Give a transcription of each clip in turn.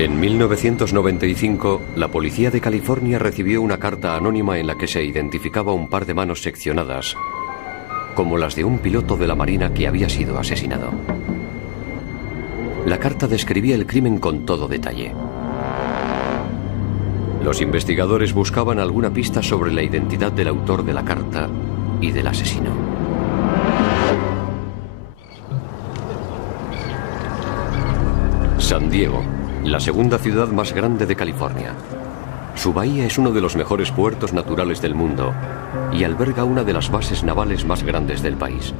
En 1995, la policía de California recibió una carta anónima en la que se identificaba un par de manos seccionadas, como las de un piloto de la Marina que había sido asesinado. La carta describía el crimen con todo detalle. Los investigadores buscaban alguna pista sobre la identidad del autor de la carta y del asesino. San Diego, la segunda ciudad más grande de California. Su bahía es uno de los mejores puertos naturales del mundo y alberga una de las bases navales más grandes del país.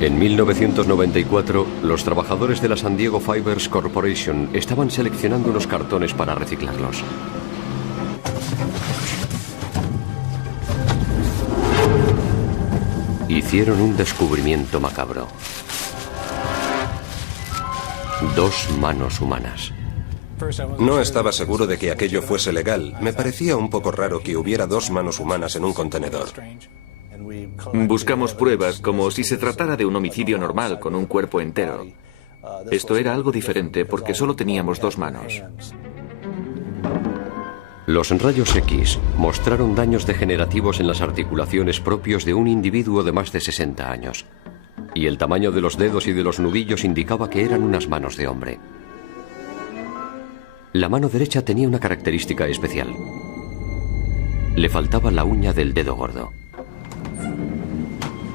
En 1994, los trabajadores de la San Diego Fibers Corporation estaban seleccionando unos cartones para reciclarlos. Hicieron un descubrimiento macabro. 2 manos humanas. No estaba seguro de que aquello fuese legal. Me parecía un poco raro que hubiera 2 manos humanas en un contenedor. Buscamos pruebas como si se tratara de un homicidio normal con un cuerpo entero. Esto era algo diferente porque solo teníamos 2 manos. Los rayos X mostraron daños degenerativos en las articulaciones propios de un individuo de más de 60 años. Y el tamaño de los dedos y de los nudillos indicaba que eran unas manos de hombre. La mano derecha tenía una característica especial. Le faltaba la uña del dedo gordo.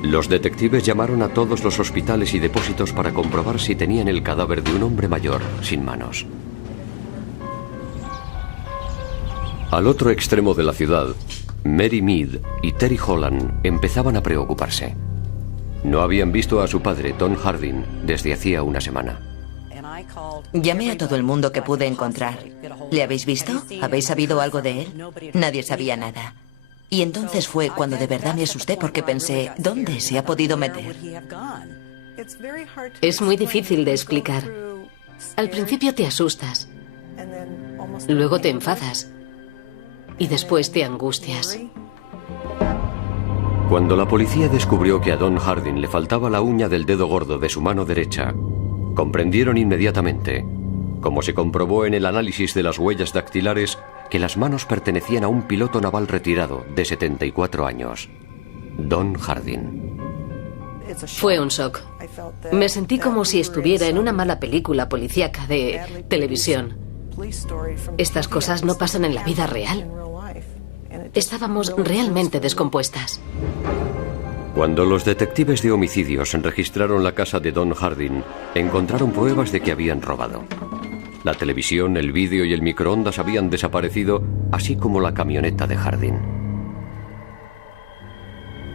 Los detectives llamaron a todos los hospitales y depósitos para comprobar si tenían el cadáver de un hombre mayor sin manos. Al otro extremo de la ciudad, Mary Mead y Terry Holland empezaban a preocuparse. No habían visto a su padre, Don Hardin, desde hacía una semana. Llamé a todo el mundo que pude encontrar. ¿Le habéis visto? ¿Habéis sabido algo de él? Nadie sabía nada. Y entonces fue cuando de verdad me asusté porque pensé, ¿dónde se ha podido meter? Es muy difícil de explicar. Al principio te asustas, luego te enfadas y después te angustias. Cuando la policía descubrió que a Don Hardin le faltaba la uña del dedo gordo de su mano derecha, comprendieron inmediatamente, como se comprobó en el análisis de las huellas dactilares, que las manos pertenecían a un piloto naval retirado de 74 años, Don Hardin. Fue un shock. Me sentí como si estuviera en una mala película policíaca de televisión. Estas cosas no pasan en la vida real. Estábamos realmente descompuestas. Cuando los detectives de homicidios registraron la casa de Don Hardin, encontraron pruebas de que habían robado. La televisión, el vídeo y el microondas habían desaparecido, así como la camioneta de Hardin.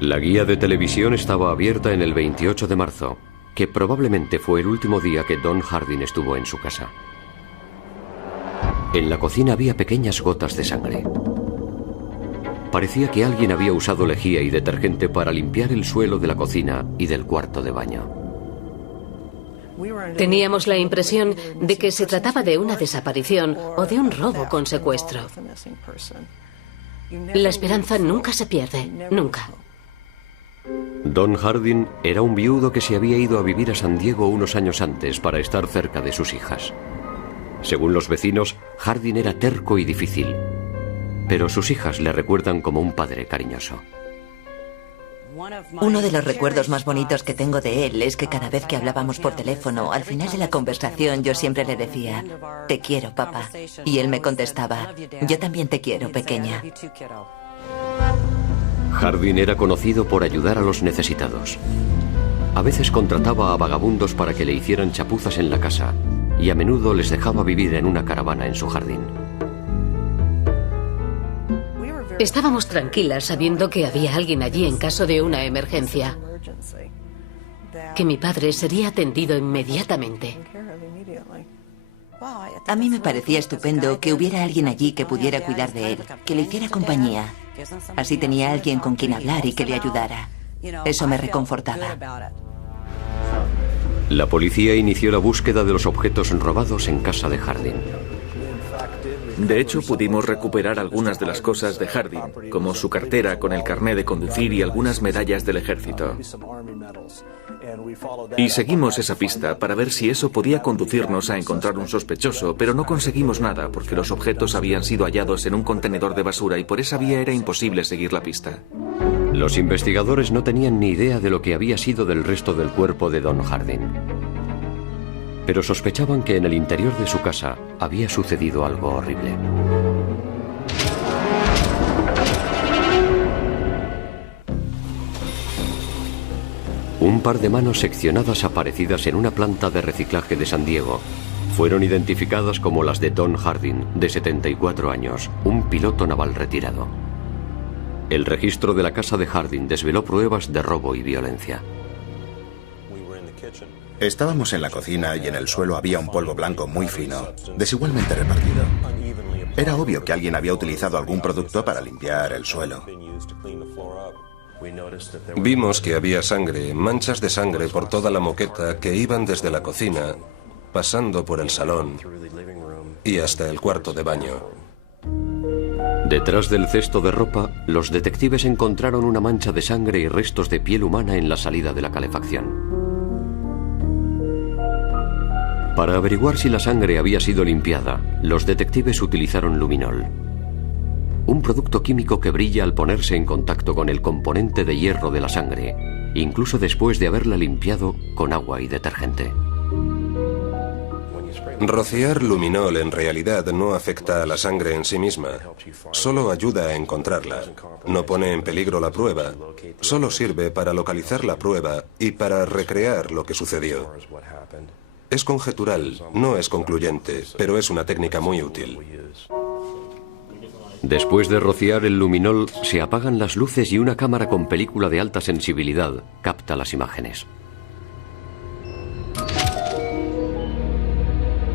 La guía de televisión estaba abierta en el 28 de marzo, que probablemente fue el último día que Don Hardin estuvo en su casa. En la cocina había pequeñas gotas de sangre. Parecía que alguien había usado lejía y detergente para limpiar el suelo de la cocina y del cuarto de baño. Teníamos la impresión de que se trataba de una desaparición o de un robo con secuestro. La esperanza nunca se pierde, nunca. Don Hardin era un viudo que se había ido a vivir a San Diego unos años antes para estar cerca de sus hijas. Según los vecinos, Hardin era terco y difícil, pero sus hijas le recuerdan como un padre cariñoso. Uno de los recuerdos más bonitos que tengo de él es que cada vez que hablábamos por teléfono, al final de la conversación yo siempre le decía, «Te quiero, papá». Y él me contestaba, «Yo también te quiero, pequeña». Hardin era conocido por ayudar a los necesitados. A veces contrataba a vagabundos para que le hicieran chapuzas en la casa y a menudo les dejaba vivir en una caravana en su jardín. Estábamos tranquilas sabiendo que había alguien allí en caso de una emergencia. Que mi padre sería atendido inmediatamente. A mí me parecía estupendo que hubiera alguien allí que pudiera cuidar de él, que le hiciera compañía. Así tenía alguien con quien hablar y que le ayudara. Eso me reconfortaba. La policía inició la búsqueda de los objetos robados en casa de Hardin. De hecho, pudimos recuperar algunas de las cosas de Hardin, como su cartera con el carné de conducir y algunas medallas del ejército. Y seguimos esa pista para ver si eso podía conducirnos a encontrar un sospechoso, pero no conseguimos nada porque los objetos habían sido hallados en un contenedor de basura y por esa vía era imposible seguir la pista. Los investigadores no tenían ni idea de lo que había sido del resto del cuerpo de Don Hardin. Pero sospechaban que en el interior de su casa había sucedido algo horrible. Un par de manos seccionadas aparecidas en una planta de reciclaje de San Diego fueron identificadas como las de Don Hardin, de 74 años, un piloto naval retirado. El registro de la casa de Hardin desveló pruebas de robo y violencia. Estábamos en la cocina y en el suelo había un polvo blanco muy fino, desigualmente repartido. Era obvio que alguien había utilizado algún producto para limpiar el suelo. Vimos que había sangre, manchas de sangre por toda la moqueta que iban desde la cocina, pasando por el salón y hasta el cuarto de baño. Detrás del cesto de ropa, los detectives encontraron una mancha de sangre y restos de piel humana en la salida de la calefacción. Para averiguar si la sangre había sido limpiada, los detectives utilizaron luminol, un producto químico que brilla al ponerse en contacto con el componente de hierro de la sangre, incluso después de haberla limpiado con agua y detergente. Rociar luminol en realidad no afecta a la sangre en sí misma, solo ayuda a encontrarla. No pone en peligro la prueba, solo sirve para localizar la prueba y para recrear lo que sucedió. Es conjetural, no es concluyente, pero es una técnica muy útil. Después de rociar el luminol, se apagan las luces y una cámara con película de alta sensibilidad capta las imágenes.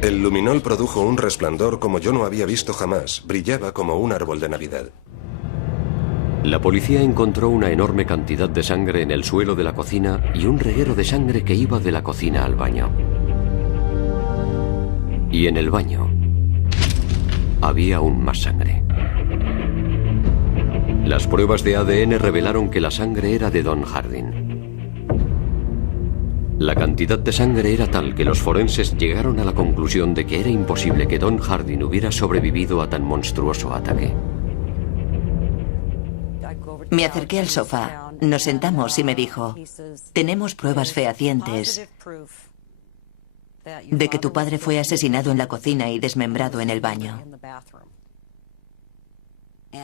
El luminol produjo un resplandor como yo no había visto jamás. Brillaba como un árbol de Navidad. La policía encontró una enorme cantidad de sangre en el suelo de la cocina y un reguero de sangre que iba de la cocina al baño. Y en el baño había aún más sangre. Las pruebas de ADN revelaron que la sangre era de Don Hardin. La cantidad de sangre era tal que los forenses llegaron a la conclusión de que era imposible que Don Hardin hubiera sobrevivido a tan monstruoso ataque. Me acerqué al sofá, nos sentamos y me dijo: tenemos pruebas fehacientes de que tu padre fue asesinado en la cocina y desmembrado en el baño.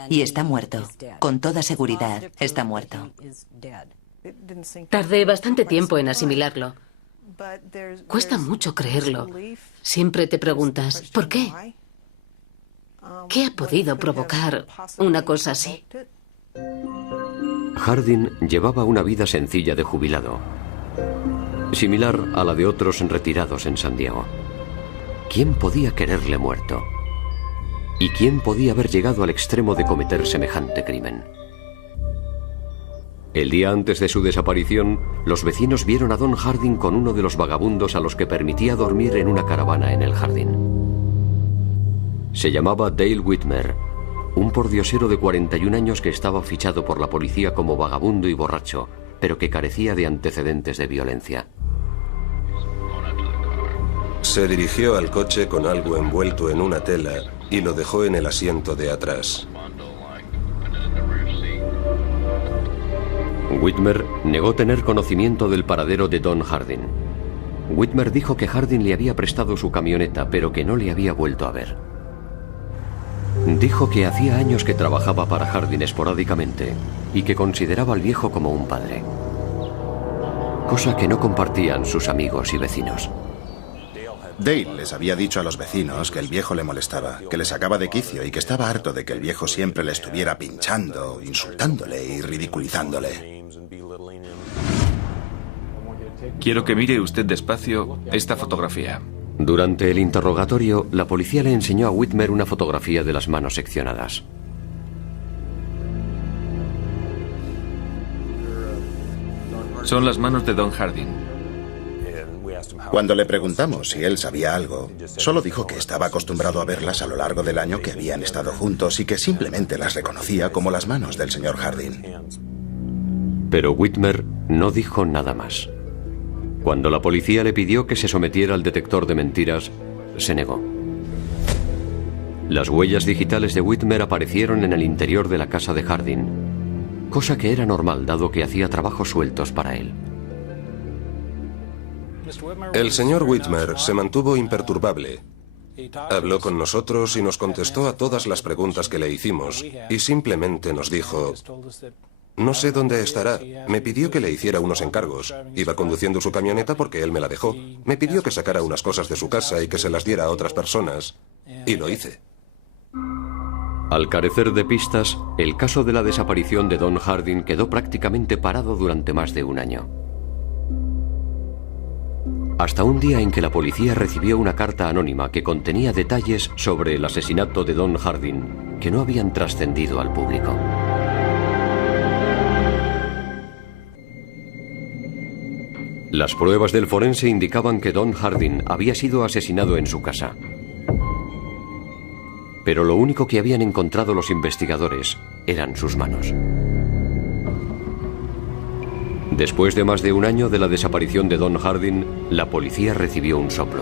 Y está muerto. Con toda seguridad, está muerto. Tardé bastante tiempo en asimilarlo. Cuesta mucho creerlo. Siempre te preguntas, ¿por qué? ¿Qué ha podido provocar una cosa así? Hardin llevaba una vida sencilla de jubilado, similar a la de otros retirados en San Diego. ¿Quién podía quererle muerto? ¿Y quién podía haber llegado al extremo de cometer semejante crimen? El día antes de su desaparición, los vecinos vieron a Don Hardin con uno de los vagabundos a los que permitía dormir en una caravana en el jardín. Se llamaba Dale Whitmer, un pordiosero de 41 años que estaba fichado por la policía como vagabundo y borracho, pero que carecía de antecedentes de violencia. Se dirigió al coche con algo envuelto en una tela y lo dejó en el asiento de atrás. Whitmer negó tener conocimiento del paradero de Don Hardin. Whitmer dijo que Hardin le había prestado su camioneta, pero que no le había vuelto a ver. Dijo que hacía años que trabajaba para Hardin esporádicamente y que consideraba al viejo como un padre, cosa que no compartían sus amigos y vecinos. Dale les había dicho a los vecinos que el viejo le molestaba, que le sacaba de quicio y que estaba harto de que el viejo siempre le estuviera pinchando, insultándole y ridiculizándole. Quiero que mire usted despacio esta fotografía. Durante el interrogatorio, la policía le enseñó a Whitmer una fotografía de las manos seccionadas. Son las manos de Don Hardin. Cuando le preguntamos si él sabía algo, solo dijo que estaba acostumbrado a verlas a lo largo del año que habían estado juntos y que simplemente las reconocía como las manos del señor Harding. Pero Whitmer no dijo nada más. Cuando la policía le pidió que se sometiera al detector de mentiras, se negó. Las huellas digitales de Whitmer aparecieron en el interior de la casa de Harding, cosa que era normal dado que hacía trabajos sueltos para él. El señor Whitmer se mantuvo imperturbable. Habló con nosotros y nos contestó a todas las preguntas que le hicimos y simplemente nos dijo: no sé dónde estará. Me pidió que le hiciera unos encargos. Iba conduciendo su camioneta porque él me la dejó. Me pidió que sacara unas cosas de su casa y que se las diera a otras personas. Y lo hice. Al carecer de pistas, el caso de la desaparición de Don Harding quedó prácticamente parado durante más de un año. Hasta un día en que la policía recibió una carta anónima que contenía detalles sobre el asesinato de Don Harding que no habían trascendido al público. Las pruebas del forense indicaban que Don Harding había sido asesinado en su casa. Pero lo único que habían encontrado los investigadores eran sus manos. Después de más de un año de la desaparición de Don Harding, la policía recibió un soplo.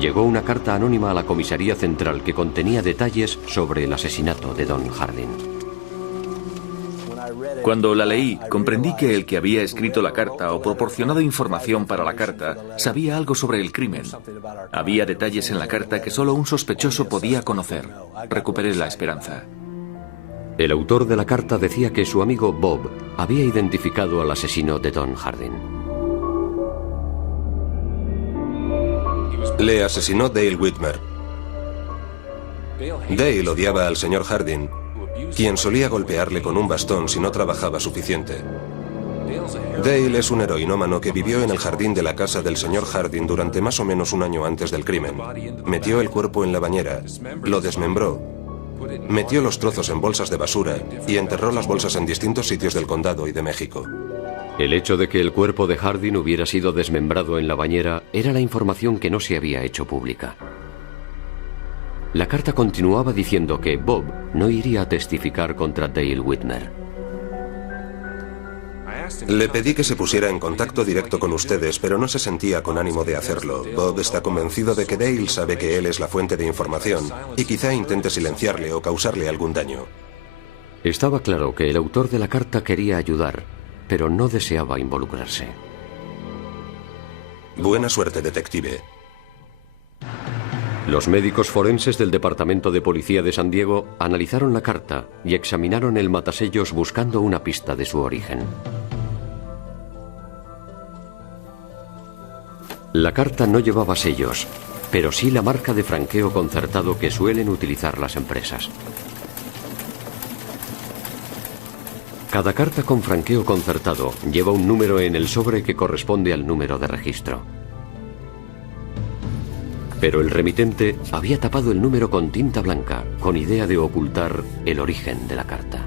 Llegó una carta anónima a la comisaría central que contenía detalles sobre el asesinato de Don Harding. Cuando la leí, comprendí que el que había escrito la carta o proporcionado información para la carta sabía algo sobre el crimen. Había detalles en la carta que solo un sospechoso podía conocer. Recuperé la esperanza. El autor de la carta decía que su amigo Bob había identificado al asesino de Don Harding. Le asesinó Dale Whitmer. Dale odiaba al señor Harding, quien solía golpearle con un bastón si no trabajaba suficiente. Dale es un heroinómano que vivió en el jardín de la casa del señor Harding durante más o menos un año antes del crimen. Metió el cuerpo en la bañera, lo desmembró, metió los trozos en bolsas de basura y enterró las bolsas en distintos sitios del condado y de México. El hecho de que el cuerpo de Harding hubiera sido desmembrado en la bañera era la información que no se había hecho pública. La carta continuaba diciendo que Bob no iría a testificar contra Dale Whitmer. Le pedí que se pusiera en contacto directo con ustedes, pero no se sentía con ánimo de hacerlo. Bob está convencido de que Dale sabe que él es la fuente de información y quizá intente silenciarle o causarle algún daño. Estaba claro que el autor de la carta quería ayudar, pero no deseaba involucrarse. Buena suerte, detective. Los médicos forenses del Departamento de Policía de San Diego analizaron la carta y examinaron el matasellos buscando una pista de su origen. La carta no llevaba sellos, pero sí la marca de franqueo concertado que suelen utilizar las empresas. Cada carta con franqueo concertado lleva un número en el sobre que corresponde al número de registro. Pero el remitente había tapado el número con tinta blanca, con idea de ocultar el origen de la carta.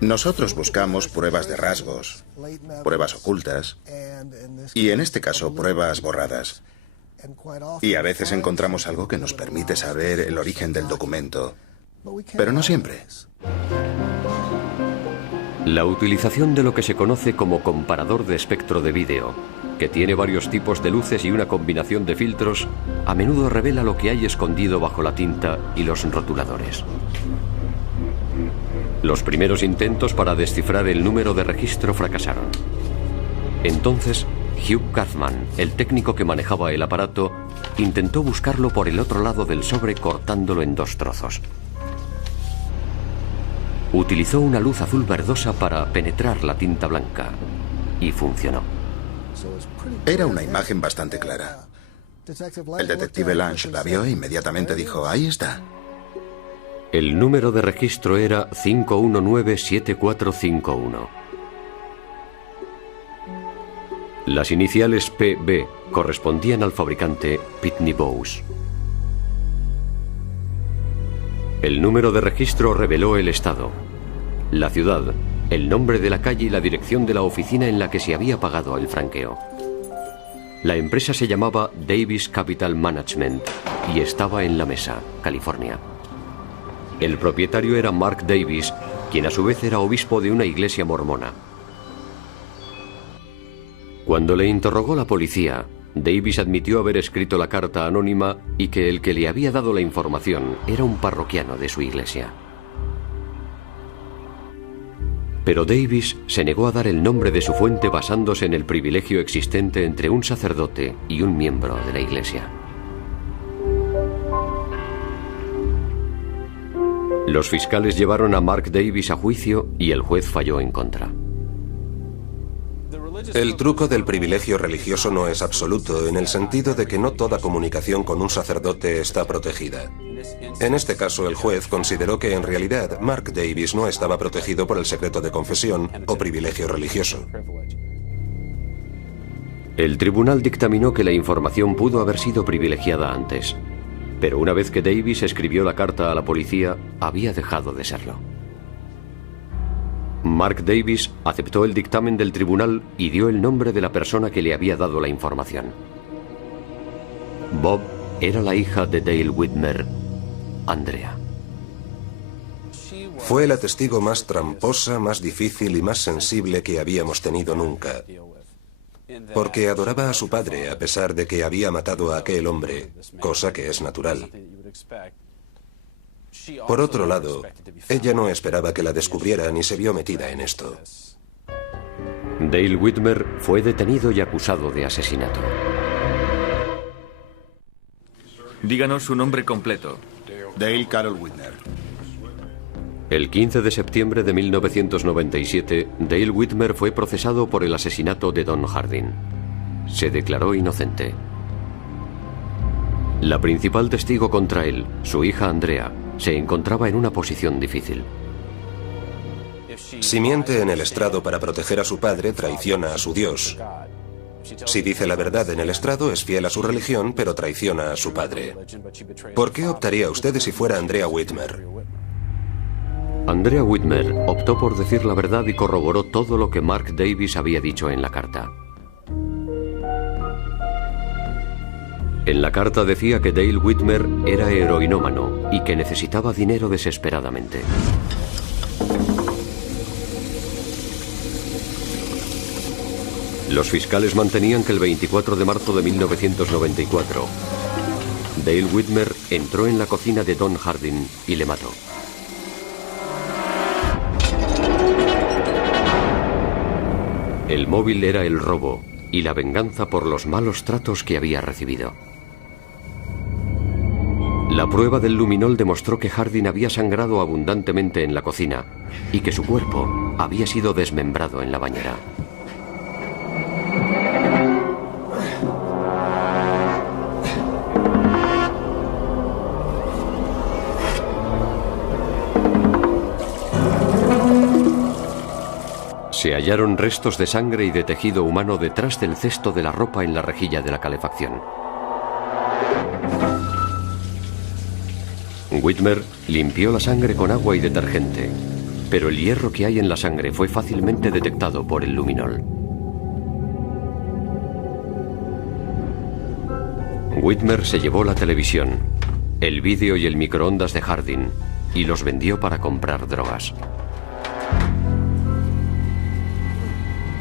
Nosotros buscamos pruebas de rasgos, pruebas ocultas y, en este caso, pruebas borradas. Y a veces encontramos algo que nos permite saber el origen del documento, pero no siempre. La utilización de lo que se conoce como comparador de espectro de vídeo, que tiene varios tipos de luces y una combinación de filtros, a menudo revela lo que hay escondido bajo la tinta y los rotuladores. Los primeros intentos para descifrar el número de registro fracasaron. Entonces, Hugh Kaufman, el técnico que manejaba el aparato, intentó buscarlo por el otro lado del sobre cortándolo en dos trozos. Utilizó una luz azul verdosa para penetrar la tinta blanca y funcionó. Era una imagen bastante clara. El detective Lange la vio e inmediatamente dijo: ahí está. El número de registro era 5197451. Las iniciales PB correspondían al fabricante Pitney Bowes. El número de registro reveló el estado, la ciudad el nombre de la calle y la dirección de la oficina en la que se había pagado el franqueo. La empresa se llamaba Davis Capital Management y estaba en La Mesa, California. El propietario era Mark Davis, quien a su vez era obispo de una iglesia mormona. Cuando le interrogó la policía, Davis admitió haber escrito la carta anónima y que el que le había dado la información era un parroquiano de su iglesia. Pero Davis se negó a dar el nombre de su fuente basándose en el privilegio existente entre un sacerdote y un miembro de la iglesia. Los fiscales llevaron a Mark Davis a juicio y el juez falló en contra. El truco del privilegio religioso no es absoluto, en el sentido de que no toda comunicación con un sacerdote está protegida. En este caso, el juez consideró que en realidad Mark Davis no estaba protegido por el secreto de confesión o privilegio religioso. El tribunal dictaminó que la información pudo haber sido privilegiada antes, pero una vez que Davis escribió la carta a la policía, había dejado de serlo. Mark Davis aceptó el dictamen del tribunal y dio el nombre de la persona que le había dado la información. Bob era la hija de Dale Whitmer, Andrea. Fue la testigo más tramposa, más difícil y más sensible que habíamos tenido nunca. Porque adoraba a su padre a pesar de que había matado a aquel hombre, cosa que es natural. Por otro lado, ella no esperaba que la descubrieran y se vio metida en esto. Dale Whitmer fue detenido y acusado de asesinato. Díganos su nombre completo. Dale Carroll Whitmer. El 15 de septiembre de 1997, Dale Whitmer fue procesado por el asesinato de Don Hardin. Se declaró inocente. La principal testigo contra él, su hija Andrea, se encontraba en una posición difícil. Si miente en el estrado para proteger a su padre, traiciona a su Dios. Si dice la verdad en el estrado, es fiel a su religión, pero traiciona a su padre. ¿Por qué optaría usted si fuera Andrea Whitmer? Andrea Whitmer optó por decir la verdad y corroboró todo lo que Mark Davis había dicho en la carta. En la carta decía que Dale Whitmer era heroinómano y que necesitaba dinero desesperadamente. Los fiscales mantenían que el 24 de marzo de 1994, Dale Whitmer entró en la cocina de Don Hardin y le mató. El móvil era el robo y la venganza por los malos tratos que había recibido. La prueba del luminol demostró que Hardin había sangrado abundantemente en la cocina y que su cuerpo había sido desmembrado en la bañera. Se hallaron restos de sangre y de tejido humano detrás del cesto de la ropa en la rejilla de la calefacción. Whitmer limpió la sangre con agua y detergente, pero el hierro que hay en la sangre fue fácilmente detectado por el luminol. Whitmer se llevó la televisión, el vídeo y el microondas de Hardin y los vendió para comprar drogas.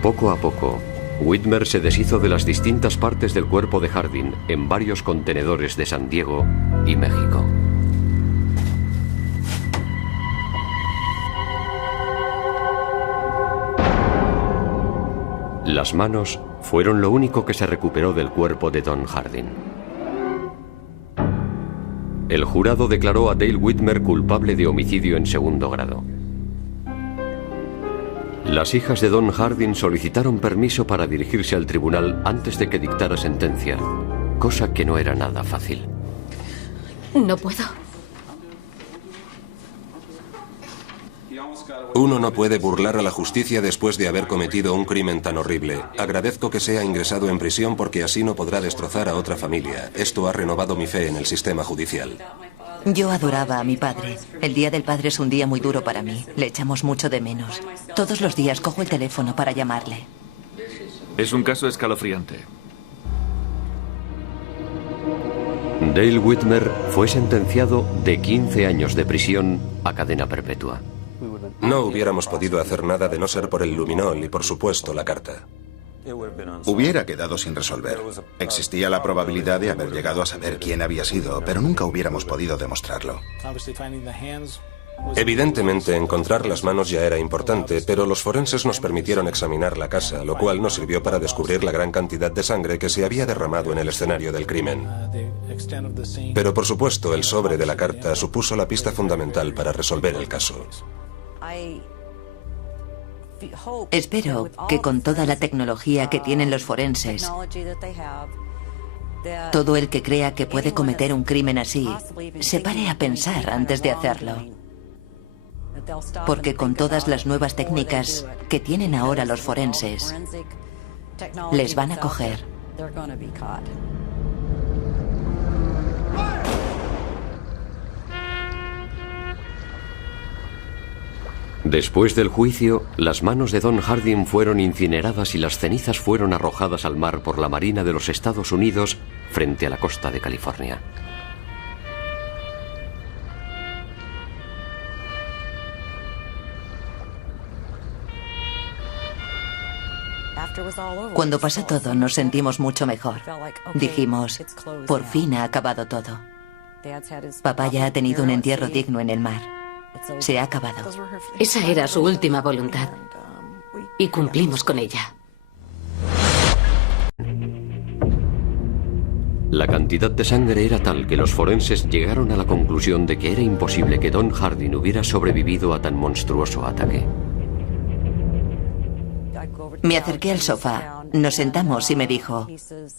Poco a poco, Whitmer se deshizo de las distintas partes del cuerpo de Hardin en varios contenedores de San Diego y México. Las manos fueron lo único que se recuperó del cuerpo de Don Hardin. El jurado declaró a Dale Whitmer culpable de homicidio en segundo grado. Las hijas de Don Hardin solicitaron permiso para dirigirse al tribunal antes de que dictara sentencia, cosa que no era nada fácil. No puedo. Uno no puede burlar a la justicia después de haber cometido un crimen tan horrible. Agradezco que sea ingresado en prisión porque así no podrá destrozar a otra familia. Esto ha renovado mi fe en el sistema judicial. Yo adoraba a mi padre. El Día del Padre es un día muy duro para mí. Le echamos mucho de menos. Todos los días cojo el teléfono para llamarle. Es un caso escalofriante. Dale Whitmer fue sentenciado de 15 años de prisión a cadena perpetua. No hubiéramos podido hacer nada de no ser por el luminol y, por supuesto, la carta. Hubiera quedado sin resolver. Existía la probabilidad de haber llegado a saber quién había sido, pero nunca hubiéramos podido demostrarlo. Evidentemente, encontrar las manos ya era importante, pero los forenses nos permitieron examinar la casa, lo cual nos sirvió para descubrir la gran cantidad de sangre que se había derramado en el escenario del crimen. Pero, por supuesto, el sobre de la carta supuso la pista fundamental para resolver el caso. Espero que con toda la tecnología que tienen los forenses, todo el que crea que puede cometer un crimen así, se pare a pensar antes de hacerlo. Porque con todas las nuevas técnicas que tienen ahora los forenses, les van a coger. Después del juicio, las manos de Don Harding fueron incineradas y las cenizas fueron arrojadas al mar por la Marina de los Estados Unidos frente a la costa de California. Cuando pasó todo, nos sentimos mucho mejor. Dijimos, por fin ha acabado todo. Papá ya ha tenido un entierro digno en el mar. Se ha acabado. Esa era su última voluntad. Y cumplimos con ella. La cantidad de sangre era tal que los forenses llegaron a la conclusión de que era imposible que Don Harding hubiera sobrevivido a tan monstruoso ataque. Me acerqué al sofá, nos sentamos y me dijo,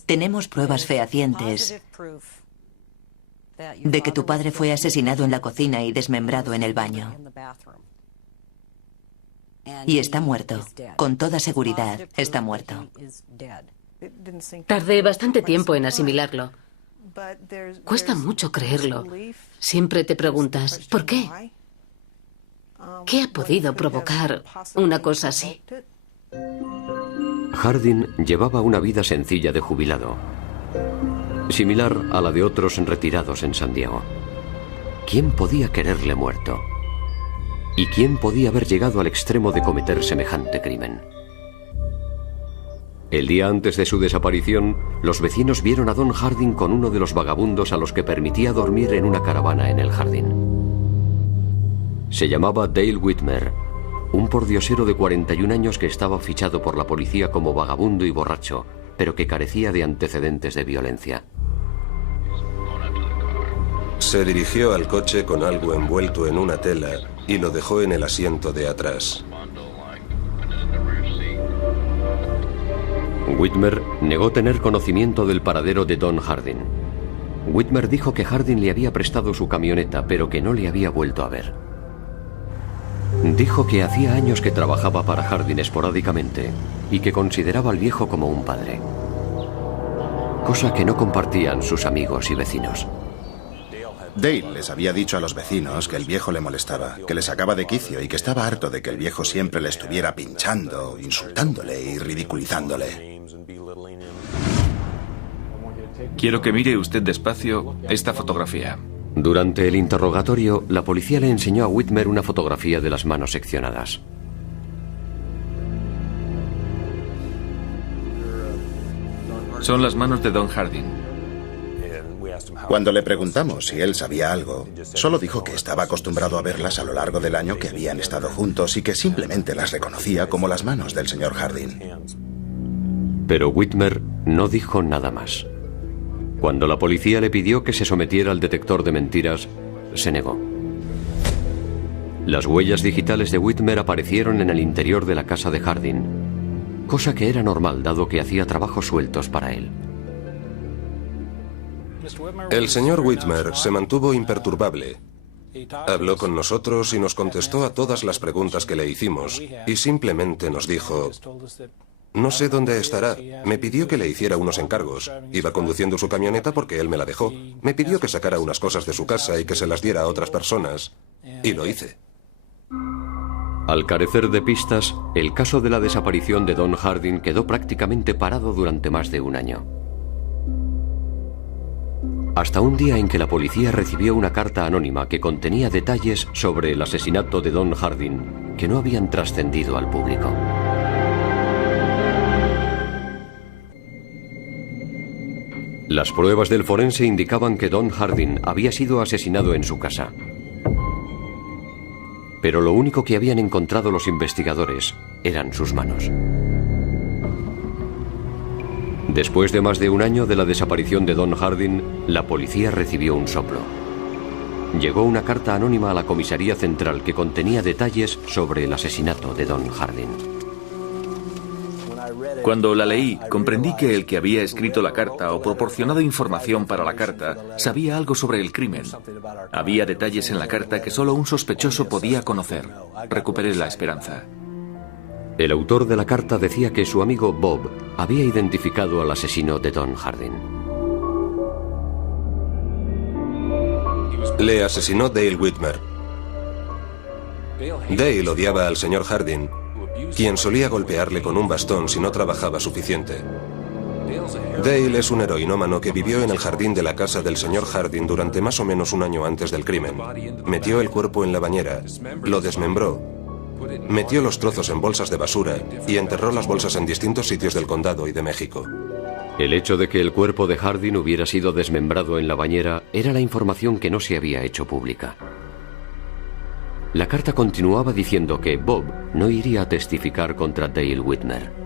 tenemos pruebas fehacientes de que tu padre fue asesinado en la cocina y desmembrado en el baño. Y está muerto. Con toda seguridad, está muerto. Tardé bastante tiempo en asimilarlo. Cuesta mucho creerlo. Siempre te preguntas, ¿por qué? ¿Qué ha podido provocar una cosa así? Harding llevaba una vida sencilla de jubilado, similar a la de otros retirados en San Diego. ¿Quién podía quererle muerto? ¿Y quién podía haber llegado al extremo de cometer semejante crimen? El día antes de su desaparición, los vecinos vieron a Don Harding con uno de los vagabundos a los que permitía dormir en una caravana en el jardín. Se llamaba Dale Whitmer, un pordiosero de 41 años que estaba fichado por la policía como vagabundo y borracho, pero que carecía de antecedentes de violencia. Se dirigió al coche con algo envuelto en una tela y lo dejó en el asiento de atrás. Whitmer negó tener conocimiento del paradero de Don Harding. Whitmer dijo que Harding le había prestado su camioneta, pero que no le había vuelto a ver. Dijo que hacía años que trabajaba para Harding esporádicamente y que consideraba al viejo como un padre, cosa que no compartían sus amigos y vecinos. Dale les había dicho a los vecinos que el viejo le molestaba, que le sacaba de quicio y que estaba harto de que el viejo siempre le estuviera pinchando, insultándole y ridiculizándole. Quiero que mire usted despacio esta fotografía. Durante el interrogatorio, la policía le enseñó a Whitmer una fotografía de las manos seccionadas. Son las manos de Don Harding. Cuando le preguntamos si él sabía algo, solo dijo que estaba acostumbrado a verlas a lo largo del año que habían estado juntos y que simplemente las reconocía como las manos del señor Harding. Pero Whitmer no dijo nada más. Cuando la policía le pidió que se sometiera al detector de mentiras, se negó. Las huellas digitales de Whitmer aparecieron en el interior de la casa de Harding, cosa que era normal dado que hacía trabajos sueltos para él. El señor Whitmer se mantuvo imperturbable. Habló con nosotros y nos contestó a todas las preguntas que le hicimos y simplemente nos dijo, No sé dónde estará. Me pidió que le hiciera unos encargos. Iba conduciendo su camioneta porque él me la dejó. Me pidió que sacara unas cosas de su casa y que se las diera a otras personas. Y lo hice. Al carecer de pistas, el caso de la desaparición de Don Harding quedó prácticamente parado durante más de un año. Hasta un día en que la policía recibió una carta anónima que contenía detalles sobre el asesinato de Don Harding que no habían trascendido al público. Las pruebas del forense indicaban que Don Harding había sido asesinado en su casa. Pero lo único que habían encontrado los investigadores eran sus manos. Después de más de un año de la desaparición de Don Harding, la policía recibió un soplo. Llegó una carta anónima a la comisaría central que contenía detalles sobre el asesinato de Don Harding. Cuando la leí, comprendí que el que había escrito la carta o proporcionado información para la carta sabía algo sobre el crimen. Había detalles en la carta que solo un sospechoso podía conocer. Recuperé la esperanza. El autor de la carta decía que su amigo Bob había identificado al asesino de Don Harding. Le asesinó Dale Whitmer. Dale odiaba al señor Harding, quien solía golpearle con un bastón si no trabajaba suficiente. Dale es un heroinómano que vivió en el jardín de la casa del señor Harding durante más o menos un año antes del crimen. Metió el cuerpo en la bañera, lo desmembró, metió los trozos en bolsas de basura y enterró las bolsas en distintos sitios del condado y de México. El hecho de que el cuerpo de Harding hubiera sido desmembrado en la bañera era la información que no se había hecho pública. La carta continuaba diciendo que Bob no iría a testificar contra Dale Whitmer.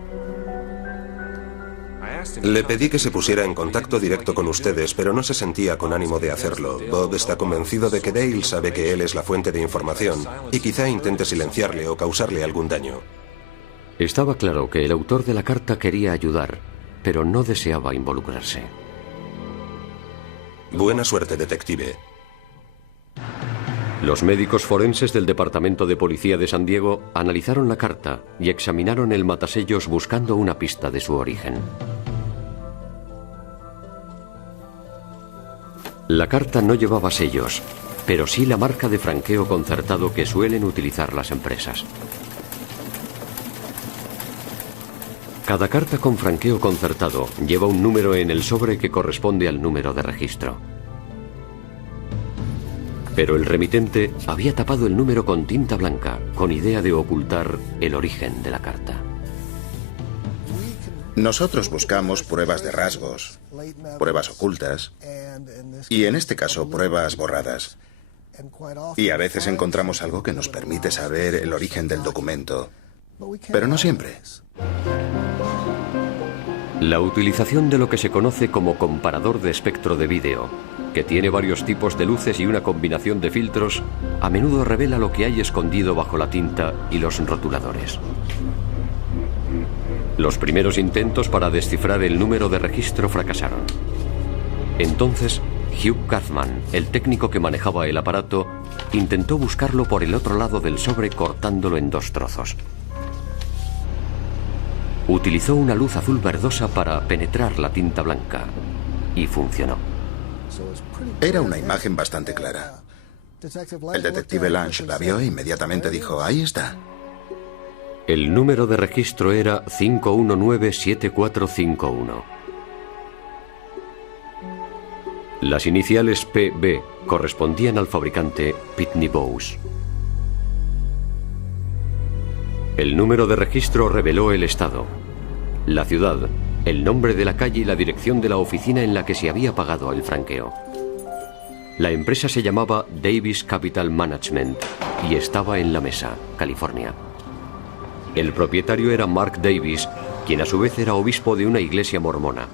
Le pedí que se pusiera en contacto directo con ustedes, pero no se sentía con ánimo de hacerlo. Bob está convencido de que Dale sabe que él es la fuente de información y quizá intente silenciarle o causarle algún daño. Estaba claro que el autor de la carta quería ayudar, pero no deseaba involucrarse. Buena suerte, detective. Los médicos forenses del Departamento de Policía de San Diego analizaron la carta y examinaron el matasellos buscando una pista de su origen. La carta no llevaba sellos, pero sí la marca de franqueo concertado que suelen utilizar las empresas. Cada carta con franqueo concertado lleva un número en el sobre que corresponde al número de registro. Pero el remitente había tapado el número con tinta blanca, con idea de ocultar el origen de la carta. Nosotros buscamos pruebas de rasgos, pruebas ocultas, y en este caso pruebas borradas. Y a veces encontramos algo que nos permite saber el origen del documento, pero no siempre. La utilización de lo que se conoce como comparador de espectro de vídeo, que tiene varios tipos de luces y una combinación de filtros, a menudo revela lo que hay escondido bajo la tinta y los rotuladores. Los primeros intentos para descifrar el número de registro fracasaron. Entonces, Hugh Kaufman, el técnico que manejaba el aparato, intentó buscarlo por el otro lado del sobre cortándolo en dos trozos. Utilizó una luz azul verdosa para penetrar la tinta blanca y funcionó. Era una imagen bastante clara. El detective Lange la vio e inmediatamente dijo, ahí está. El número de registro era 5197451. Las iniciales PB correspondían al fabricante Pitney Bowes. El número de registro reveló el estado, la ciudad, el nombre de la calle y la dirección de la oficina en la que se había pagado el franqueo. La empresa se llamaba Davis Capital Management y estaba en La Mesa, California. El propietario era Mark Davis, quien a su vez era obispo de una iglesia mormona.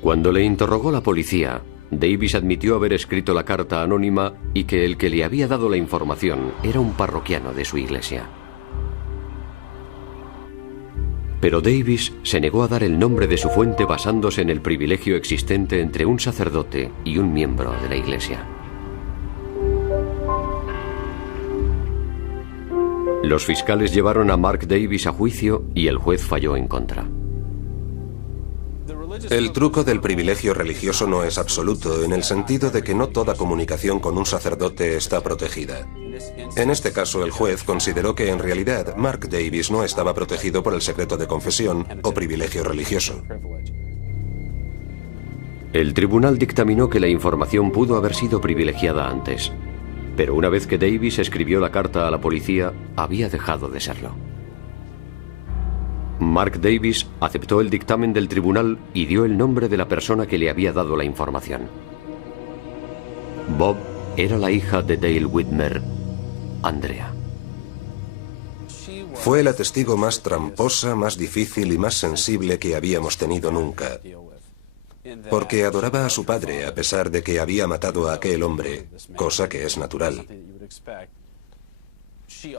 Cuando le interrogó la policía, Davis admitió haber escrito la carta anónima y que el que le había dado la información era un parroquiano de su iglesia. Pero Davis se negó a dar el nombre de su fuente basándose en el privilegio existente entre un sacerdote y un miembro de la iglesia. Los fiscales llevaron a Mark Davis a juicio y el juez falló en contra. El truco del privilegio religioso no es absoluto, en el sentido de que no toda comunicación con un sacerdote está protegida. En este caso, el juez consideró que en realidad Mark Davis no estaba protegido por el secreto de confesión o privilegio religioso. El tribunal dictaminó que la información pudo haber sido privilegiada antes, pero una vez que Davis escribió la carta a la policía, había dejado de serlo. Mark Davis aceptó el dictamen del tribunal y dio el nombre de la persona que le había dado la información. Bob era la hija de Dale Whitmer, Andrea. Fue la testigo más tramposa, más difícil y más sensible que habíamos tenido nunca. Porque adoraba a su padre a pesar de que había matado a aquel hombre, cosa que es natural.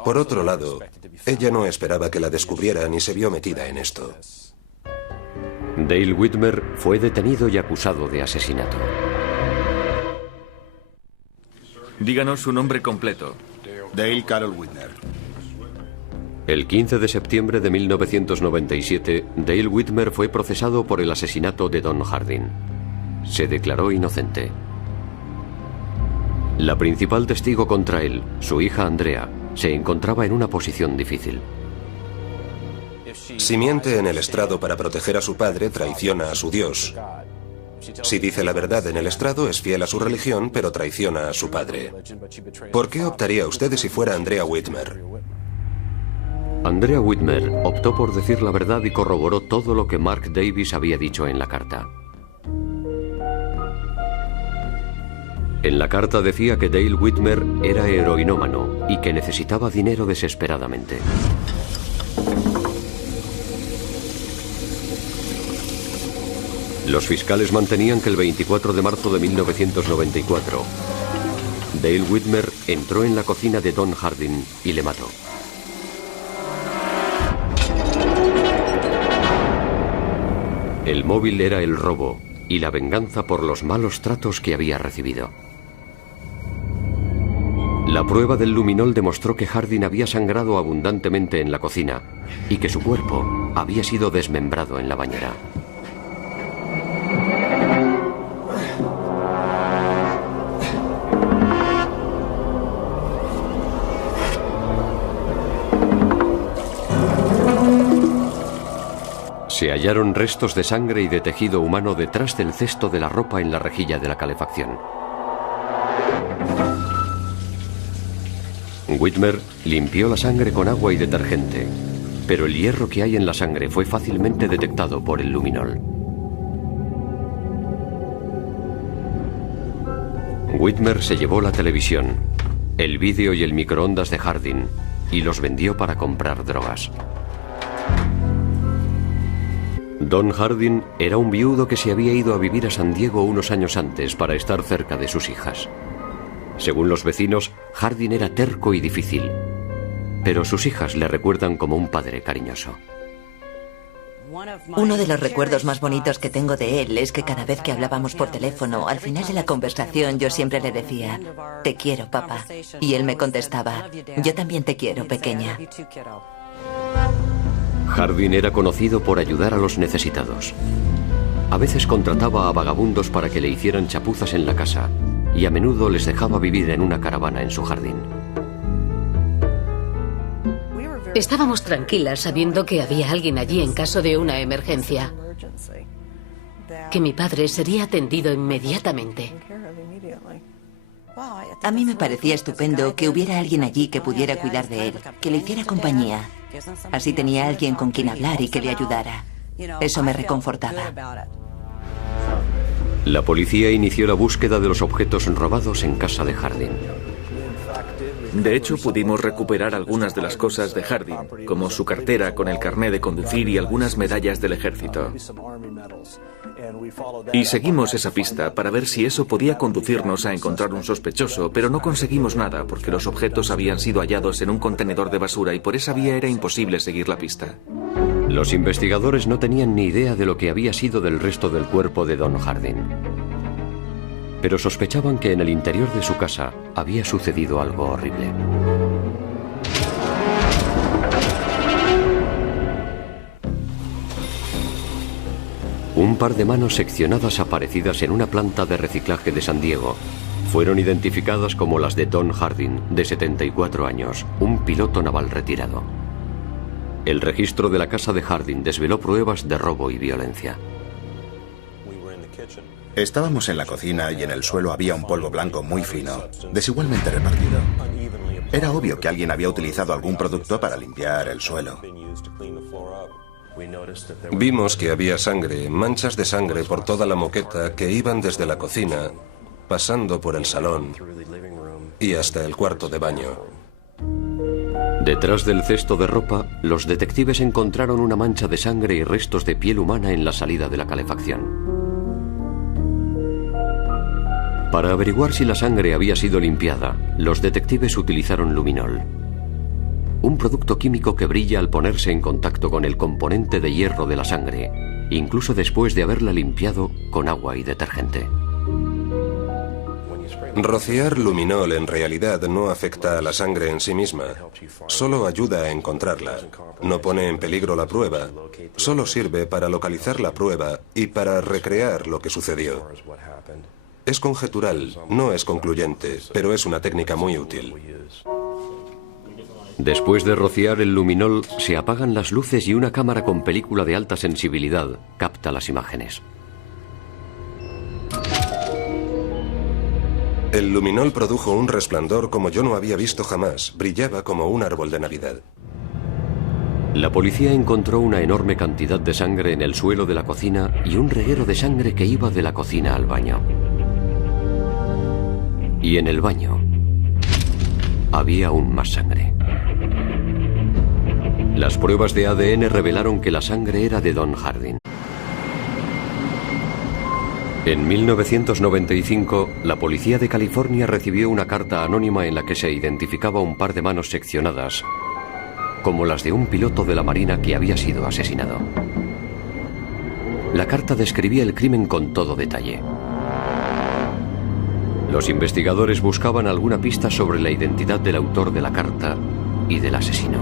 Por otro lado, ella no esperaba que la descubrieran y se vio metida en esto. Dale Whitmer fue detenido y acusado de asesinato. Díganos su nombre completo. Dale Carroll Whitmer. El 15 de septiembre de 1997, Dale Whitmer fue procesado por el asesinato de Don Hardin. Se declaró inocente. La principal testigo contra él, su hija Andrea, se encontraba en una posición difícil. Si miente en el estrado para proteger a su padre, traiciona a su Dios. Si dice la verdad en el estrado, es fiel a su religión, pero traiciona a su padre. ¿Por qué optaría usted si fuera Andrea Whitmer? Andrea Whitmer optó por decir la verdad y corroboró todo lo que Mark Davis había dicho en la carta. En la carta decía que Dale Whitmer era heroinómano y que necesitaba dinero desesperadamente. Los fiscales mantenían que el 24 de marzo de 1994, Dale Whitmer entró en la cocina de Don Hardin y le mató. El móvil era el robo y la venganza por los malos tratos que había recibido. La prueba del luminol demostró que Hardin había sangrado abundantemente en la cocina y que su cuerpo había sido desmembrado en la bañera. Se hallaron restos de sangre y de tejido humano detrás del cesto de la ropa en la rejilla de la calefacción. Whitmer limpió la sangre con agua y detergente, pero el hierro que hay en la sangre fue fácilmente detectado por el luminol. Whitmer se llevó la televisión, el vídeo y el microondas de Hardin y los vendió para comprar drogas. Don Hardin era un viudo que se había ido a vivir a San Diego unos años antes para estar cerca de sus hijas. Según los vecinos, Hardin era terco y difícil, pero sus hijas le recuerdan como un padre cariñoso. Uno de los recuerdos más bonitos que tengo de él es que cada vez que hablábamos por teléfono, al final de la conversación yo siempre le decía, "Te quiero, papá", y él me contestaba, "Yo también te quiero, pequeña". Hardin era conocido por ayudar a los necesitados. A veces contrataba a vagabundos para que le hicieran chapuzas en la casa y a menudo les dejaba vivir en una caravana en su jardín. Estábamos tranquilas sabiendo que había alguien allí en caso de una emergencia, que mi padre sería atendido inmediatamente. A mí me parecía estupendo que hubiera alguien allí que pudiera cuidar de él, que le hiciera compañía. Así tenía alguien con quien hablar y que le ayudara. Eso me reconfortaba. La policía inició la búsqueda de los objetos robados en casa de Hardin. De hecho, pudimos recuperar algunas de las cosas de Hardin, como su cartera con el carné de conducir y algunas medallas del ejército. Y seguimos esa pista para ver si eso podía conducirnos a encontrar un sospechoso, pero no conseguimos nada porque los objetos habían sido hallados en un contenedor de basura y por esa vía era imposible seguir la pista. Los investigadores no tenían ni idea de lo que había sido del resto del cuerpo de Don Hardin, pero sospechaban que en el interior de su casa había sucedido algo horrible. Un par de manos seccionadas aparecidas en una planta de reciclaje de San Diego fueron identificadas como las de Don Hardin, de 74 años, un piloto naval retirado. El registro de la casa de Hardin desveló pruebas de robo y violencia. Estábamos en la cocina y en el suelo había un polvo blanco muy fino, desigualmente repartido. Era obvio que alguien había utilizado algún producto para limpiar el suelo. Vimos que había sangre, manchas de sangre por toda la moqueta que iban desde la cocina, pasando por el salón y hasta el cuarto de baño. Detrás del cesto de ropa, los detectives encontraron una mancha de sangre y restos de piel humana en la salida de la calefacción. Para averiguar si la sangre había sido limpiada, los detectives utilizaron luminol, un producto químico que brilla al ponerse en contacto con el componente de hierro de la sangre, incluso después de haberla limpiado con agua y detergente. Rociar luminol en realidad no afecta a la sangre en sí misma, solo ayuda a encontrarla. No pone en peligro la prueba, solo sirve para localizar la prueba y para recrear lo que sucedió. Es conjetural, no es concluyente, pero es una técnica muy útil. Después de rociar el luminol, se apagan las luces y una cámara con película de alta sensibilidad capta las imágenes. El luminol produjo un resplandor como yo no había visto jamás. Brillaba como un árbol de Navidad. La policía encontró una enorme cantidad de sangre en el suelo de la cocina y un reguero de sangre que iba de la cocina al baño. Y en el baño había aún más sangre. Las pruebas de ADN revelaron que la sangre era de Don Hardin. En 1995, la policía de California recibió una carta anónima en la que se identificaba un par de manos seccionadas, como las de un piloto de la Marina que había sido asesinado. La carta describía el crimen con todo detalle. Los investigadores buscaban alguna pista sobre la identidad del autor de la carta y del asesino.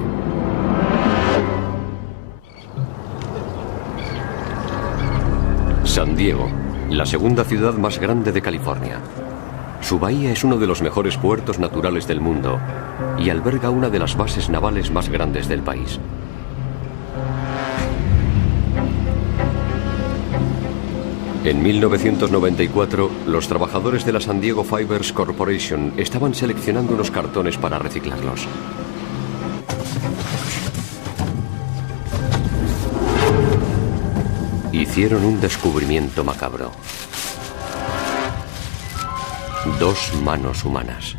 San Diego, la segunda ciudad más grande de California. Su bahía es uno de los mejores puertos naturales del mundo y alberga una de las bases navales más grandes del país. En 1994, los trabajadores de la San Diego Fibers Corporation estaban seleccionando unos cartones para reciclarlos. Hicieron un descubrimiento macabro. 2 manos humanas.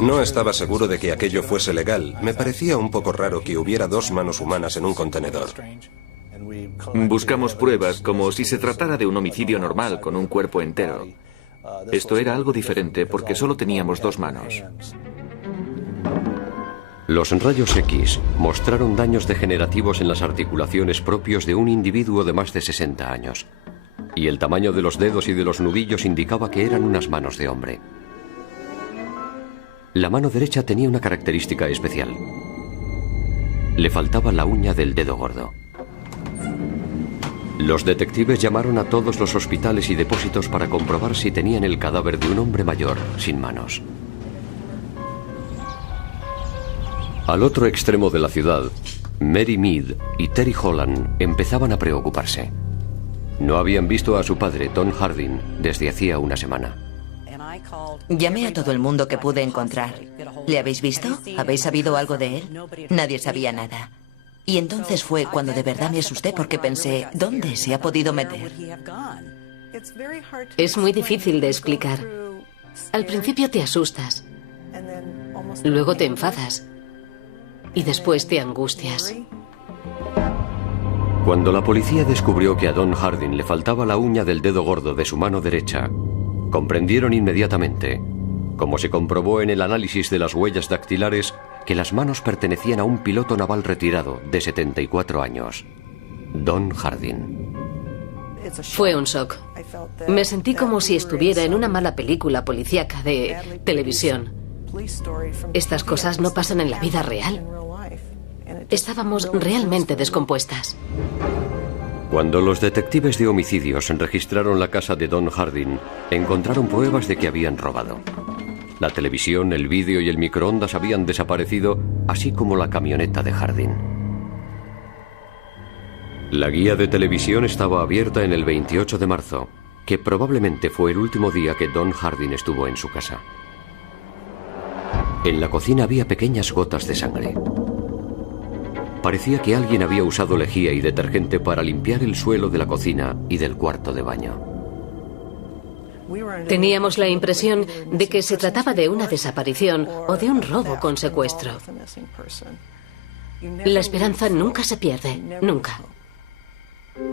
No estaba seguro de que aquello fuese legal. Me parecía un poco raro que hubiera 2 manos humanas en un contenedor. Buscamos pruebas como si se tratara de un homicidio normal con un cuerpo entero. Esto era algo diferente porque solo teníamos 2 manos. Los rayos X mostraron daños degenerativos en las articulaciones propios de un individuo de más de 60 años. Y el tamaño de los dedos y de los nudillos indicaba que eran unas manos de hombre. La mano derecha tenía una característica especial. Le faltaba la uña del dedo gordo. Los detectives llamaron a todos los hospitales y depósitos para comprobar si tenían el cadáver de un hombre mayor sin manos. Al otro extremo de la ciudad, Mary Mead y Terry Holland empezaban a preocuparse. No habían visto a su padre, Don Hardin, desde hacía una semana. Llamé a todo el mundo que pude encontrar. ¿Le habéis visto? ¿Habéis sabido algo de él? Nadie sabía nada. Y entonces fue cuando de verdad me asusté porque pensé, ¿dónde se ha podido meter? Es muy difícil de explicar. Al principio te asustas, luego te enfadas y después te angustias. Cuando la policía descubrió que a Don Hardin le faltaba la uña del dedo gordo de su mano derecha, comprendieron inmediatamente, como se comprobó en el análisis de las huellas dactilares, que las manos pertenecían a un piloto naval retirado de 74 años, Don Hardin. Fue un shock. Me sentí como si estuviera en una mala película policíaca de televisión. Estas cosas no pasan en la vida real. Estábamos realmente descompuestas. Cuando los detectives de homicidios registraron la casa de Don Hardin, encontraron pruebas de que habían robado. La televisión, el vídeo y el microondas habían desaparecido, así como la camioneta de Hardin. La guía de televisión estaba abierta en el 28 de marzo, que probablemente fue el último día que Don Hardin estuvo en su casa. En la cocina había pequeñas gotas de sangre. Parecía que alguien había usado lejía y detergente para limpiar el suelo de la cocina y del cuarto de baño. Teníamos la impresión de que se trataba de una desaparición o de un robo con secuestro. La esperanza nunca se pierde, nunca.